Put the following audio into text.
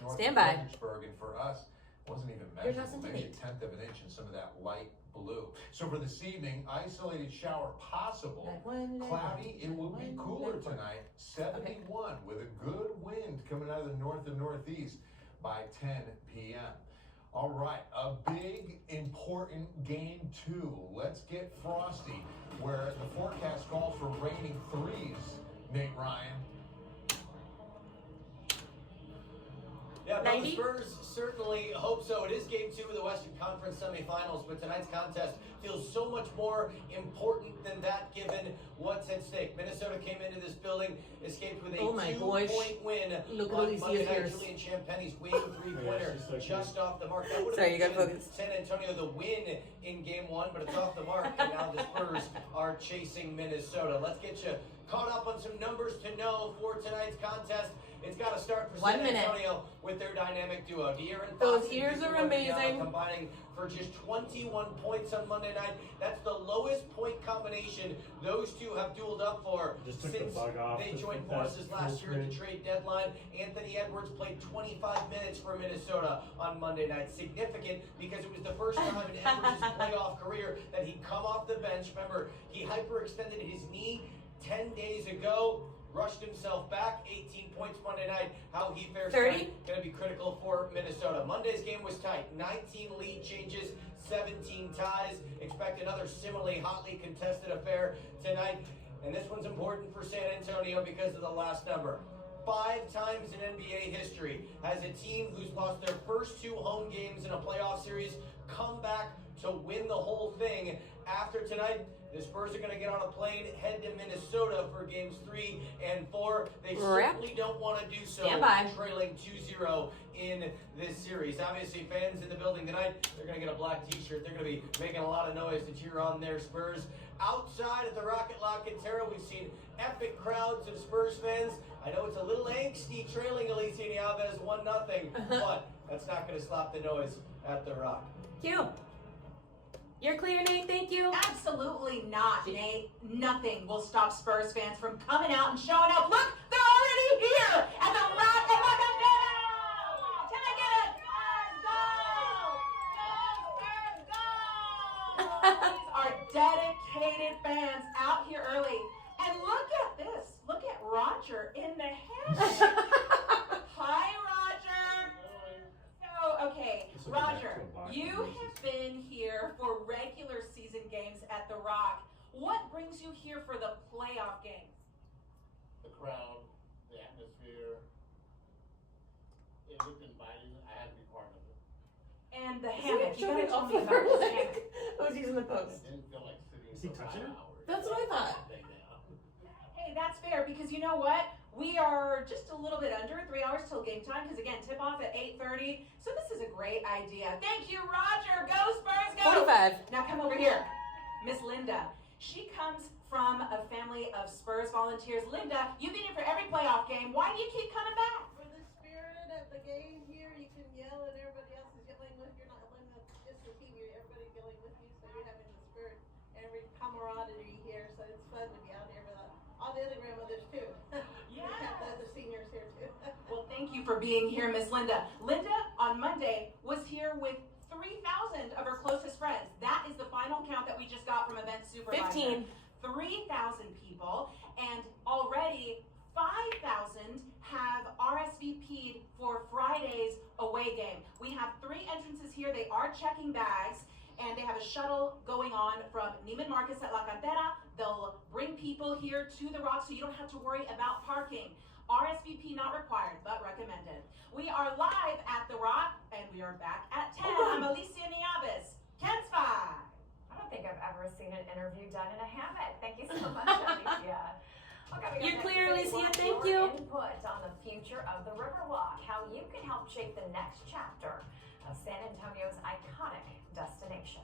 north Stand of by. Fredericksburg, and for us, it wasn't even measurable, maybe a tenth of an inch in some of that light blue. So for this evening, isolated shower possible. Cloudy, it will be cooler tonight, 71 with a good wind coming out of the north and northeast by 10 p.m. All right, a big, important game 2. Let's get frosty, where the forecast calls for raining threes, Nate Ryan. Yeah, the Spurs certainly hope so. It is game 2 of the Western Conference semifinals, but tonight's contest feels so much more important than that given what's at stake. Minnesota came into this building, escaped with a 2-point win on Monday night. Julian Champagne's winning 3-pointer just off the mark. That would have given San Antonio the win in game 1, but it's off the mark, and now the Spurs are chasing Minnesota. Let's get you caught up on some numbers to know for tonight's contest. It's got to start for San Antonio with their dynamic duo. De'Aaron Fox Those ears are amazing. Combining for just 21 points on Monday night. That's the lowest point combination those two have dueled up for since they joined forces last year at the trade deadline. Anthony Edwards played 25 minutes for Minnesota on Monday night. Significant because it was the first time in Edwards' playoff career that he'd come off the bench. Remember, he hyperextended his knee 10 days ago. Rushed himself back, 18 points Monday night. How he fares tonight going to be critical for Minnesota. Monday's game was tight. 19 lead changes, 17 ties. Expect another similarly hotly contested affair tonight. And this one's important for San Antonio because of the last number. 5 times in NBA history has a team who's lost their first 2 home games in a playoff series come back to win the whole thing. After tonight, the Spurs are going to get on a plane, head to Minnesota for games 3 and 4. They certainly don't want to do so trailing 2-0 in this series. Obviously, fans in the building tonight, they're going to get a black t-shirt. They're going to be making a lot of noise to cheer on their Spurs. Outside at the Rocket La Cantera, we've seen epic crowds of Spurs fans. I know it's a little angsty trailing Alicia Neaves 1-0, but that's not going to stop the noise at the Rock. Cute. You're clear, Nate. Thank you. Absolutely not, Nate. Nothing will stop Spurs fans from coming out and showing up. Look, they're already here at the Rock and La Cantera. Can I get it? Spurs, go! Spurs, go! These are dedicated fans out here early. And look at this. Look at Roger in the head. Hi, Roger. Okay, Roger, you have been here for regular season games at the Rock. What brings you here for the playoff games? The crowd, the atmosphere. It looked inviting. I had to be part of it. And the hammock. You gotta tell me about this hammock. Who's using the post? I didn't feel like sitting for 5 hours. That's what I thought. Hey, that's fair because you know what? We are just a little bit under 3 hours till game time because, again, tip-off at 8:30. So this is a great idea. Thank you, Roger. Go, Spurs, go. 45. Now come over here. Miss Linda. She comes from a family of Spurs volunteers. Linda, you've been here for every playoff game. Why do you keep coming back? For the spirit of the game here, you can yell and everybody else is yelling with. You're not yelling with just the team. Everybody's yelling with you, so you're having the spirit and every camaraderie here. So it's fun to be out here with all the other grandmothers too. Yeah. We have the other seniors here too. Well, thank you for being here, Miss Linda. Linda, on Monday, was here with 3,000 of her closest friends. That is the final count that we just got from event supervisor. 15. 3,000 people, and already 5,000 have RSVP'd for Friday's away game. We have 3 entrances here. They are checking bags, and they have a shuttle going on from Neiman Marcus at La Cantera. They'll bring people here to the Rock so you don't have to worry about parking. RSVP not required, but recommended. We are live at the Rock, and we are back at 10. I'm Alicia Neaves. Ken Spy. I don't think I've ever seen an interview done in a hammock. Thank you so much, Alicia. Okay, You're clear, Alicia. Thank your you. Input on the future of the Riverwalk, how you can help shape the next chapter of San Antonio's iconic destination.